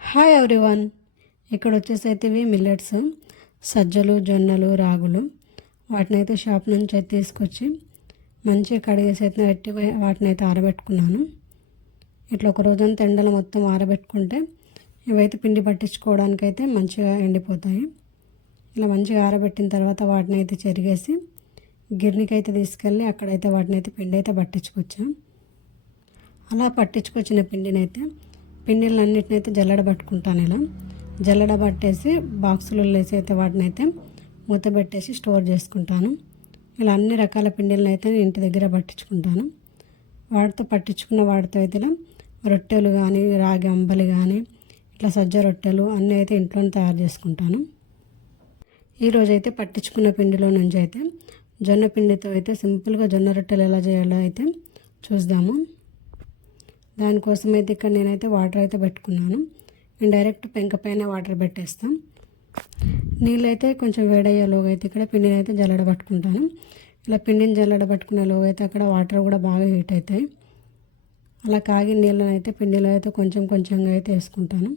Hi everyone. ఇక్కడ వచ్చేసి అయితే ఇవి మిల్లెట్స్, సజ్జలు, జొన్నలు, రాగులు. వాటిని అయితే షాప్ నుంచి అయితే తీసుకొచ్చి మంచిగా కడిగేసి అయితే పెట్టి వాటిని అయితే ఆరబెట్టుకున్నాను. ఇట్లా ఒక రోజంతా ఎండలు మొత్తం ఆరబెట్టుకుంటే ఇవైతే పిండి పట్టించుకోవడానికి అయితే మంచిగా ఎండిపోతాయి. ఇలా మంచిగా ఆరబెట్టిన తర్వాత వాటిని అయితే చెరిగేసి గిర్నీకి అయితే తీసుకెళ్ళి అక్కడైతే వాటిని అయితే పిండి అయితే పట్టించుకొచ్చాం. అలా పట్టించుకొచ్చిన పిండిలన్నిటిని అయితే జల్లెడ పట్టుకుంటాను. ఇలా జల్లెడ పట్టేసి బాక్సులలో వేసి అయితే వాటిని అయితే మూత పెట్టేసి స్టోర్ చేసుకుంటాను. ఇలా అన్ని రకాల పిండిలను అయితే ఇంటి దగ్గర పట్టించుకుంటాను. పట్టించుకున్న వాటితో అయితే ఇలా రొట్టెలు కానీ, రాగి అంబలి కానీ, ఇట్లా సజ్జ రొట్టెలు అన్నీ అయితే ఇంట్లోనే తయారు చేసుకుంటాను. ఈరోజైతే పట్టించుకున్న పిండిలో నుంచి అయితే జొన్న పిండితో అయితే సింపుల్గా జొన్న రొట్టెలు ఎలా చేయాలో అయితే చూద్దాము. దానికోసం అయితే ఇక్కడ నేనైతే వాటర్ అయితే పెట్టుకున్నాను. నేను డైరెక్ట్ పెంక పైన వాటర్ పెట్టేస్తాం. నీళ్ళు అయితే కొంచెం వేడయ్యేలోగా అయితే ఇక్కడ పిండిని అయితే జల్లెడ పట్టుకుంటాను. ఇలా పిండిని జల్లెడ పట్టుకునేలోగా అయితే అక్కడ వాటర్ కూడా బాగా హీట్ అవుతాయి. అలా కాగిన నీళ్ళని అయితే పిండిలో అయితే కొంచెం కొంచెంగా అయితే వేసుకుంటాను.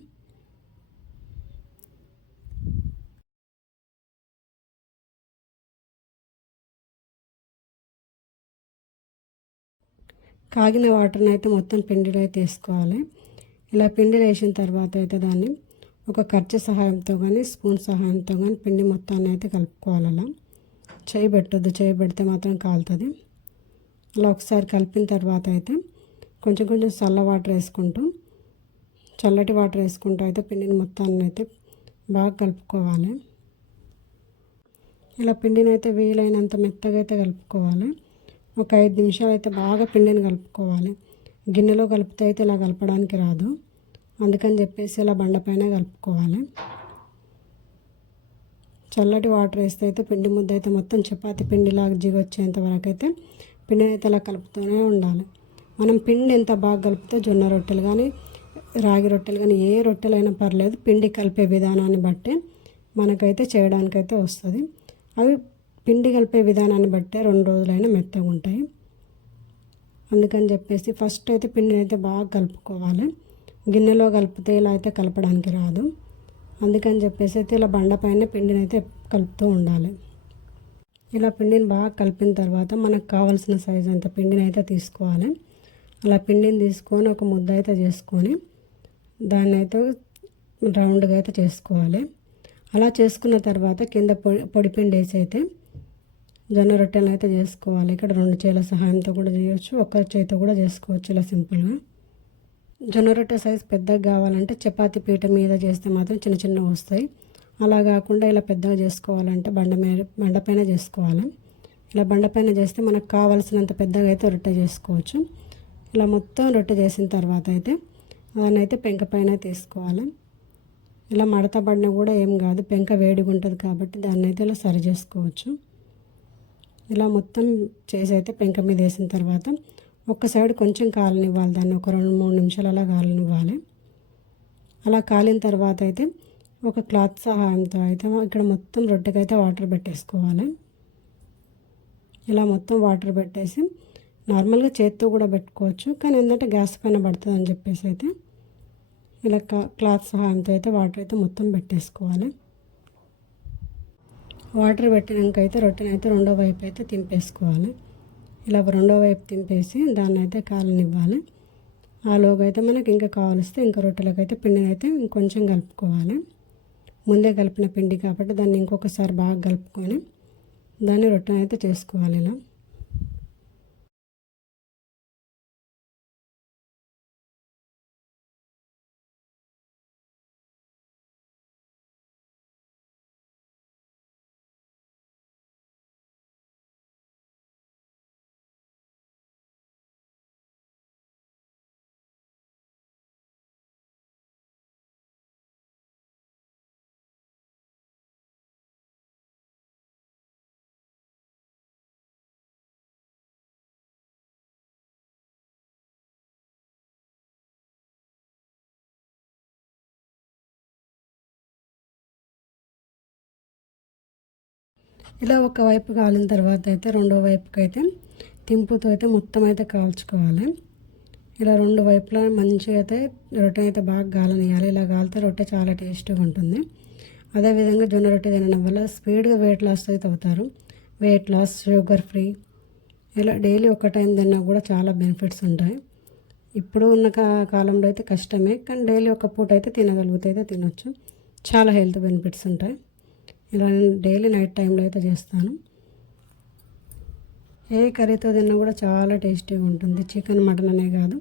కాగిన వాటర్ని అయితే మొత్తం పిండిలో అయితే వేసుకోవాలి. ఇలా పిండిలో వేసిన తర్వాత అయితే దాన్ని ఒక కర్చీ సహాయంతో కానీ, స్పూన్ సహాయంతో కానీ పిండి మొత్తాన్ని అయితే కలుపుకోవాలి. అలా చేయి పెట్టొద్దు, చేయి పెడితే మాత్రం కాలుతుంది. అలా ఒకసారి కలిపిన తర్వాత అయితే కొంచెం కొంచెం చల్లటి వాటర్ వేసుకుంటూ అయితే పిండిని మొత్తాన్ని అయితే బాగా కలుపుకోవాలి. ఇలా పిండిని అయితే వీలైనంత మెత్తగా అయితే కలుపుకోవాలి. ఒక 5 నిమిషాలు అయితే బాగా పిండిని కలుపుకోవాలి. గిన్నెలో కలిపితే అయితే ఇలా కలపడానికి రాదు. అందుకని చెప్పేసి ఇలా బండపైన కలుపుకోవాలి. చల్లటి వాటర్ వేస్తే అయితే పిండి ముద్ద అయితే మొత్తం చపాతీ పిండిలాగా జిగొచ్చేంత వరకు అయితే పిండిని అయితే ఇలా కలుపుతూనే ఉండాలి. మనం పిండి ఎంత బాగా కలిపితే జొన్న రొట్టెలు కానీ, రాగి రొట్టెలు కానీ, ఏ రొట్టెలైనా పర్లేదు, పిండి కలిపే విధానాన్ని బట్టి మనకైతే చేయడానికైతే వస్తుంది. అవి పిండి కలిపే విధానాన్ని బట్టే 2 రోజులైనా మెత్తగా ఉంటాయి. అందుకని చెప్పేసి ఫస్ట్ అయితే పిండిని అయితే బాగా కలుపుకోవాలి. గిన్నెలో కలిపితే ఇలా అయితే కలపడానికి రాదు. అందుకని చెప్పేసి అయితే ఇలా బండపైన పిండిని అయితే కలుపుతూ ఉండాలి. ఇలా పిండిని బాగా కలిపిన తర్వాత మనకు కావాల్సిన సైజు అంత పిండిని అయితే తీసుకోవాలి. అలా పిండిని తీసుకొని ఒక ముద్ద అయితే చేసుకొని దాన్ని అయితే రౌండ్గా అయితే చేసుకోవాలి. అలా చేసుకున్న తర్వాత కింద పొడి పిండి వేసి అయితే జొన్న రొట్టెలను అయితే చేసుకోవాలి. ఇక్కడ 2 చేతుల సహాయంతో కూడా చేయవచ్చు, ఒక్క చేతితో కూడా చేసుకోవచ్చు. ఇలా సింపుల్గా జొన్న రొట్టె సైజు పెద్దగా కావాలంటే చపాతీ పీట మీద చేస్తే మాత్రం చిన్న చిన్నగా వస్తాయి. అలా కాకుండా ఇలా పెద్దగా చేసుకోవాలంటే బండపైన చేసుకోవాలి. ఇలా బండపైన చేస్తే మనకు కావాల్సినంత పెద్దగా అయితే రొట్టె చేసుకోవచ్చు. ఇలా మొత్తం రొట్టె చేసిన తర్వాత అయితే దాన్ని అయితే పెంక పైన తీసుకోవాలి. ఇలా మడత పడినా కూడా ఏం కాదు, పెంక వేడిగా ఉంటుంది కాబట్టి దాన్ని అయితే ఇలా సరి చేసుకోవచ్చు. ఇలా మొత్తం చేసి అయితే పెంక మీద వేసిన తర్వాత ఒక్క సైడ్ కొంచెం కాలనివ్వాలి. దాన్ని ఒక 2-3 నిమిషాలు అలా కాలనివ్వాలి. అలా కాలిన తర్వాత అయితే ఒక క్లాత్ సహాయంతో అయితే ఇక్కడ మొత్తం రొట్టెకైతే వాటర్ పెట్టేసుకోవాలి. ఇలా మొత్తం వాటర్ పెట్టేసి నార్మల్గా చేతితో కూడా పెట్టుకోవచ్చు, కానీ ఏంటంటే గ్యాస్ పైన పడుతుంది అని చెప్పేసి అయితే ఇలా క్లాత్ సహాయంతో అయితే వాటర్ అయితే మొత్తం పెట్టేసుకోవాలి. వాటర్ పెట్టినాక అయితే రొట్టెని అయితే రెండో వైపు అయితే తింపేసుకోవాలి. ఇలా రెండో వైపు తింపేసి దాన్ని అయితే కాలనివ్వాలి. ఆలోగా అయితే మనకి ఇంకా కావలిస్తే ఇంకా రొట్టెలకు అయితే పిండిని అయితే ఇంకొంచెం కలుపుకోవాలి. ముందే కలిపిన పిండి కాబట్టి దాన్ని ఇంకొకసారి బాగా కలుపుకొని దాన్ని రొట్టెని అయితే చేసుకోవాలి. ఇలా ఇలా ఒకవైపు కాలిన తర్వాత అయితే రెండో వైపుకి అయితే తింపుతో అయితే మొత్తం అయితే కాల్చుకోవాలి. ఇలా రెండు వైపులా మంచిగా అయితే రొట్టెని అయితే బాగా గాలనియాలి. ఇలా గాలితే రొట్టె చాలా టేస్టీగా ఉంటుంది. అదేవిధంగా జొన్న రొట్టె తినడం వల్ల స్పీడ్గా వెయిట్ లాస్ అయితే అవుతారు. వెయిట్ లాస్, షుగర్ ఫ్రీ, ఇలా డైలీ ఒక టైం తిన్నా కూడా చాలా బెనిఫిట్స్ ఉంటాయి. ఇప్పుడు ఉన్న కాలంలో అయితే కష్టమే, కానీ డైలీ ఒక పూట అయితే తినగలిగితే అయితే తినొచ్చు. చాలా హెల్త్ బెనిఫిట్స్ ఉంటాయి. ఇలా నేను డైలీ నైట్ టైంలో అయితే చేస్తాను. ఏ కర్రీతో తిన్నా కూడా చాలా టేస్టీగా ఉంటుంది. చికెన్, మటన్ అనే కాదు,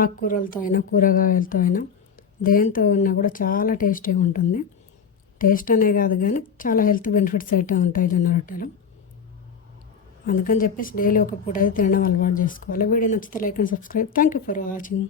ఆకుకూరలతో అయినా కూరగాయలతో అయినా దేంతో ఉన్నా కూడా చాలా టేస్టీగా ఉంటుంది. టేస్ట్ అనే కాదు కానీ చాలా హెల్త్ బెనిఫిట్స్ అయితే ఉంటాయి జొన్న రొట్టెలు. అందుకని చెప్పేసి డైలీ ఒక పూట అయితే తినడం అలవాటు చేసుకోవాలి. వీడియో నచ్చితే like and subscribe. Thank you for watching.